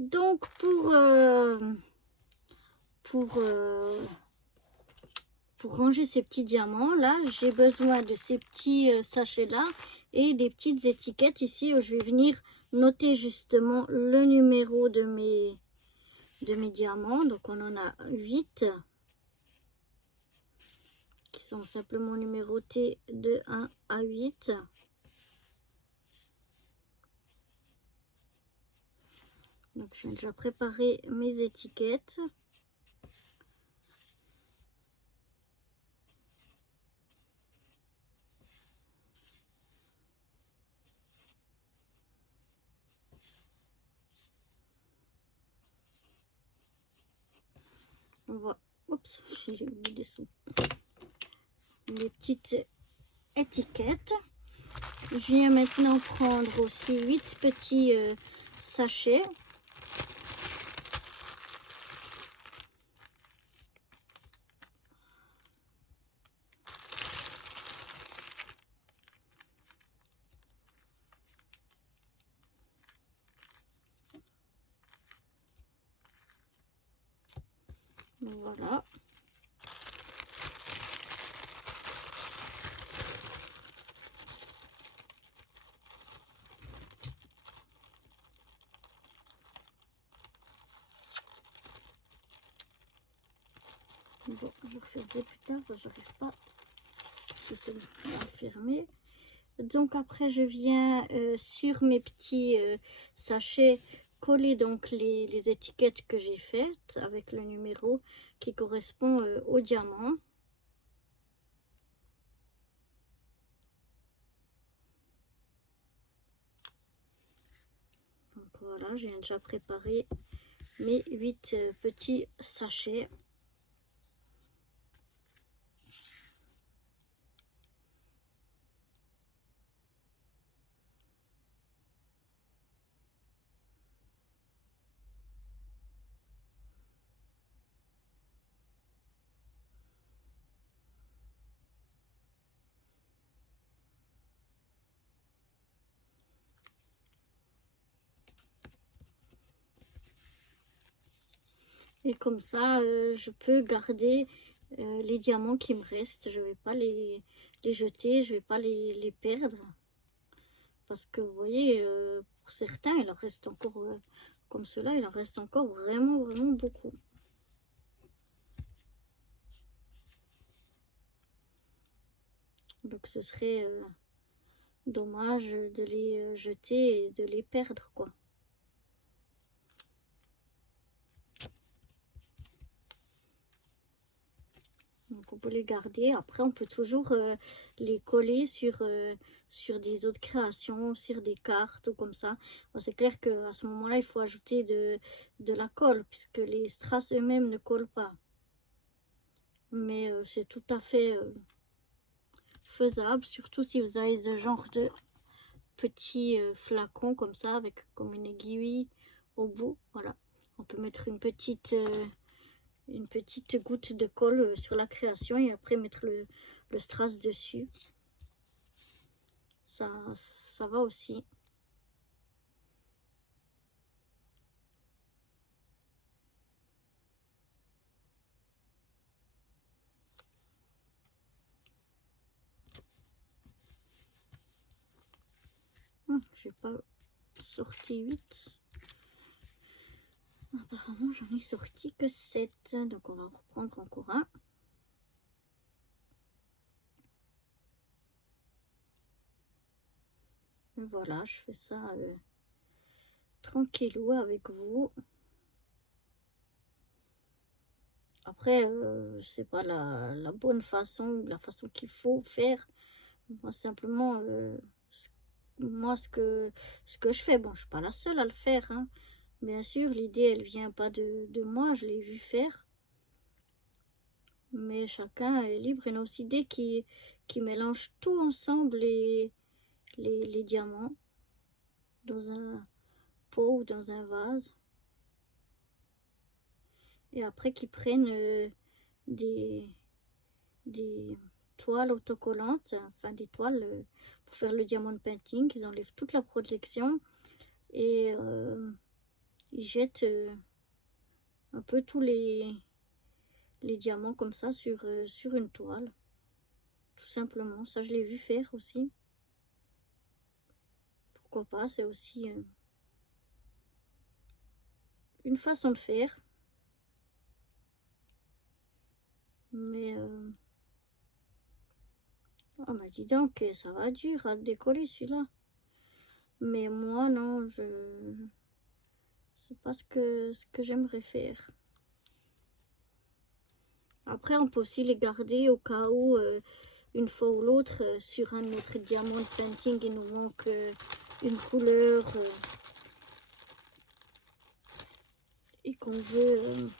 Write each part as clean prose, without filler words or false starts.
Donc pour ranger ces petits diamants là, j'ai besoin de ces petits sachets là et des petites étiquettes ici où je vais venir noter justement le numéro de mes diamants. Donc on en a 8 qui sont simplement numérotés de 1 à 8. Donc je viens déjà préparer mes étiquettes. On va, oups, j'ai oublié les petites étiquettes. Je viens maintenant prendre aussi 8 petits sachets. Voilà. Bon, je vais refermer plus tard, j'arrive pas à fermer. Donc après je viens sur mes petits sachets coller donc les étiquettes que j'ai faites avec le numéro qui correspond au diamant. Donc voilà, j'ai déjà préparé mes 8 petits sachets. Et comme ça, je peux garder les diamants qui me restent. Je ne vais pas les jeter, je ne vais pas les perdre. Parce que vous voyez, pour certains, il en reste encore, comme cela, il en reste encore vraiment beaucoup. Donc ce serait dommage de les jeter et de les perdre, quoi. Donc on peut les garder. Après, on peut toujours les coller sur des autres créations, sur des cartes ou comme ça. Bon, c'est clair qu'à ce moment-là, il faut ajouter de la colle, puisque les strass eux-mêmes ne collent pas. Mais c'est tout à fait faisable, surtout si vous avez ce genre de petits flacons comme ça, avec comme une aiguille au bout. Voilà, on peut mettre une petite goutte de colle sur la création et après mettre le strass dessus. Ça va aussi. J'ai pas sorti 8. Apparemment, j'en ai sorti que 7. Donc, on va en reprendre encore un. Voilà, je fais ça tranquillou avec vous. Après, c'est pas la bonne façon, la façon qu'il faut faire. Moi, simplement, moi, ce que je fais, bon, je suis pas la seule à le faire, hein. Bien sûr, l'idée, elle vient pas de moi, je l'ai vu faire. Mais chacun est libre. Il y en a aussi des qui mélangent tout ensemble, les diamants, dans un pot ou dans un vase. Et après, qui prennent des toiles autocollantes, enfin des toiles pour faire le diamond painting. Ils enlèvent toute la protection et ils jettent un peu tous les diamants comme ça sur une toile. Tout simplement. Ça, je l'ai vu faire aussi. Pourquoi pas, c'est aussi une façon de faire. Mais oh, bah dis donc, ça va dur à décoller celui-là. Mais moi, non, c'est pas ce que j'aimerais faire. Après, on peut aussi les garder au cas où, une fois ou l'autre, sur un autre diamond painting, il nous manque une couleur et qu'on veut,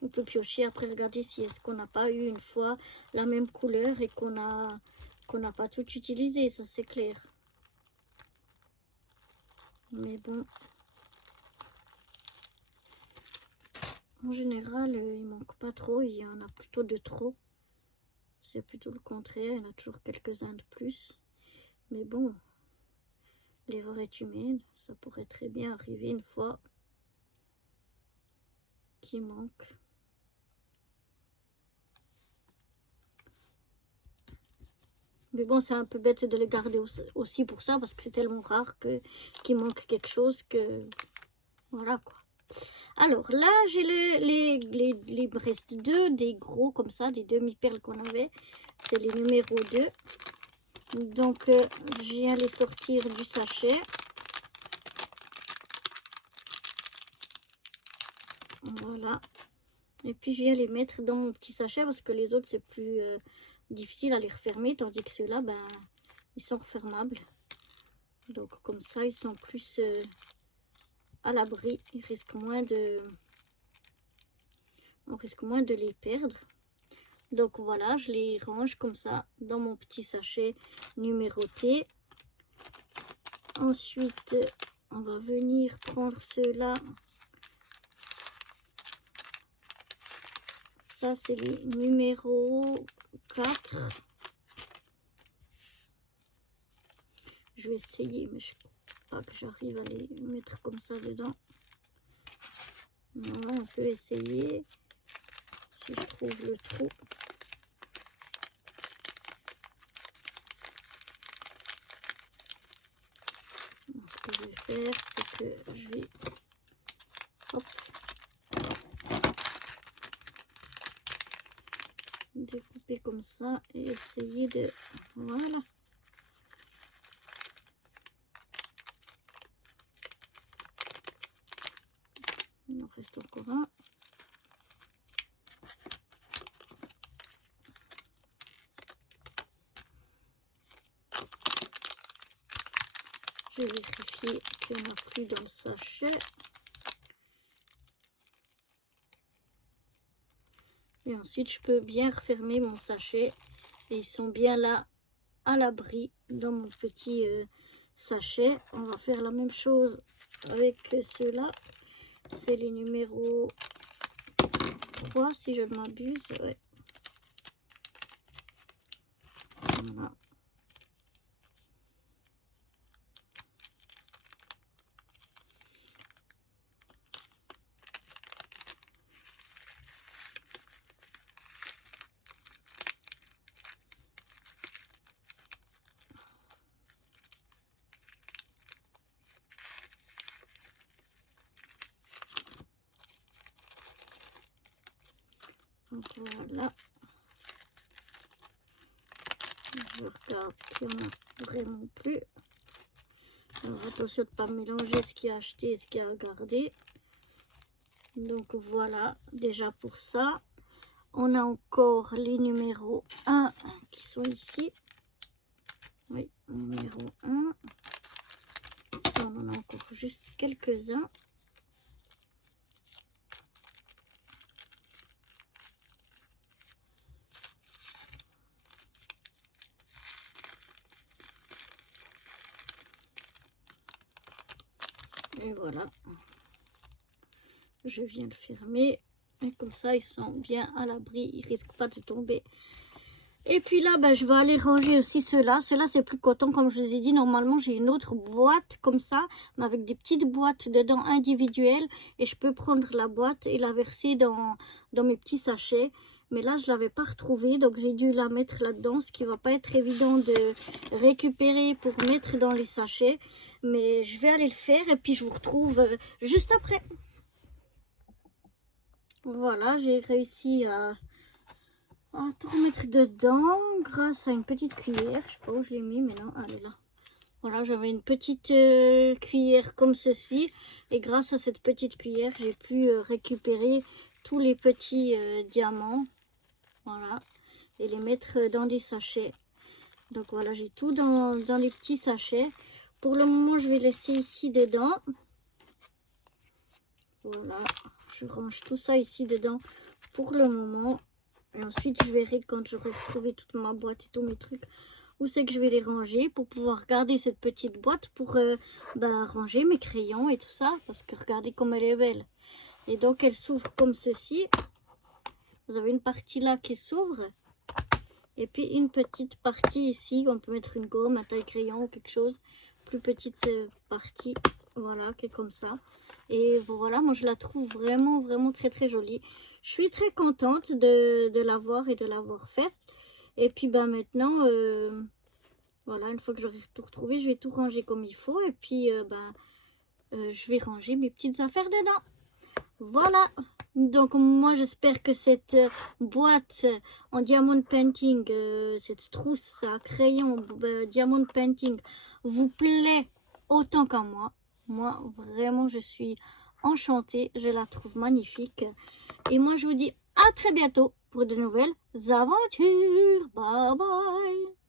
on peut piocher après, regarder si est-ce qu'on n'a pas eu une fois la même couleur et qu'on n'a pas tout utilisé, ça c'est clair. Mais bon, en général, il manque pas trop, il y en a plutôt de trop. C'est plutôt le contraire, il y en a toujours quelques-uns de plus. Mais bon, l'erreur est humaine, ça pourrait très bien arriver une fois qu'il manque. Mais bon, c'est un peu bête de les garder aussi pour ça, parce que c'est tellement rare qu'il manque quelque chose que... Voilà quoi. Alors là, j'ai il me reste deux des gros comme ça, des demi-perles qu'on avait. C'est les numéros 2. Donc, je viens les sortir du sachet. Voilà. Et puis, je viens les mettre dans mon petit sachet parce que les autres, c'est plus difficile à les refermer. Tandis que ceux-là, ben, ils sont refermables. Donc, comme ça, ils sont plus à l'abri. Ils risquent moins de... On risque moins de les perdre. Donc, voilà, je les range comme ça dans mon petit sachet numéroté. Ensuite, on va venir prendre ceux-là. Ça, c'est les numéros 4. Je vais essayer, mais je ne crois pas que j'arrive à les mettre comme ça dedans. Voilà, on peut essayer. Si je trouve le trou. Ce que je vais faire, c'est que je vais... Hop, découper comme ça et essayer de... Voilà. Il en reste encore un. Je vérifie qu'il n'y en a plus dans le sachet. Et ensuite, je peux bien refermer mon sachet. Et ils sont bien là, à l'abri, dans mon petit sachet. On va faire la même chose avec ceux-là. C'est les numéros 3, si je ne m'abuse. Ouais. Voilà. Donc voilà. Je regarde qu'il n'y en a vraiment plus. Alors attention de ne pas mélanger ce qu'il y a acheté et ce qu'il y a à garder. Donc voilà, déjà pour ça. On a encore les numéros 1 qui sont ici. Oui, numéro 1. Ça, on en a encore juste quelques-uns. Et voilà. Je viens le fermer. Et comme ça, ils sont bien à l'abri. Ils ne risquent pas de tomber Et puis là, ben, je vais aller ranger aussi ceux-là. Ceux-là, c'est plus coton, comme je vous ai dit. Normalement, j'ai une autre boîte comme ça, mais avec des petites boîtes dedans individuelles. Et je peux prendre la boîte et la verser dans mes petits sachets. Mais là, je ne l'avais pas retrouvée, donc j'ai dû la mettre là-dedans, ce qui ne va pas être évident de récupérer pour mettre dans les sachets. Mais je vais aller le faire et puis je vous retrouve juste après. Voilà, j'ai réussi à tout remettre dedans grâce à une petite cuillère. Je sais pas où je l'ai mis, mais non, elle est là. Voilà, j'avais une petite cuillère comme ceci. Et grâce à cette petite cuillère, j'ai pu récupérer tous les petits diamants. Voilà. Et les mettre dans des sachets. Donc voilà, j'ai tout dans les petits sachets. Pour le moment, je vais laisser ici dedans. Voilà. Je range tout ça ici dedans pour le moment. Et ensuite, je verrai quand j'aurai retrouvé toute ma boîte et tous mes trucs, où c'est que je vais les ranger pour pouvoir garder cette petite boîte pour ranger mes crayons et tout ça. Parce que regardez comme elle est belle. Et donc, elle s'ouvre comme ceci. Vous avez une partie là qui s'ouvre. Et puis, une petite partie ici. On peut mettre une gomme, un taille-crayon ou quelque chose. Plus petite partie. Voilà, qui est comme ça. Et voilà, moi je la trouve vraiment, vraiment très, très jolie. Je suis très contente de l'avoir et de l'avoir faite. Et puis, maintenant, voilà, une fois que j'aurai tout retrouvé, je vais tout ranger comme il faut. Et puis, je vais ranger mes petites affaires dedans. Voilà. Donc, moi, j'espère que cette boîte en diamond painting, cette trousse à crayon diamond painting vous plaît autant qu'à moi. Moi, vraiment, je suis enchantée. Je la trouve magnifique. Et moi, je vous dis à très bientôt pour de nouvelles aventures. Bye bye.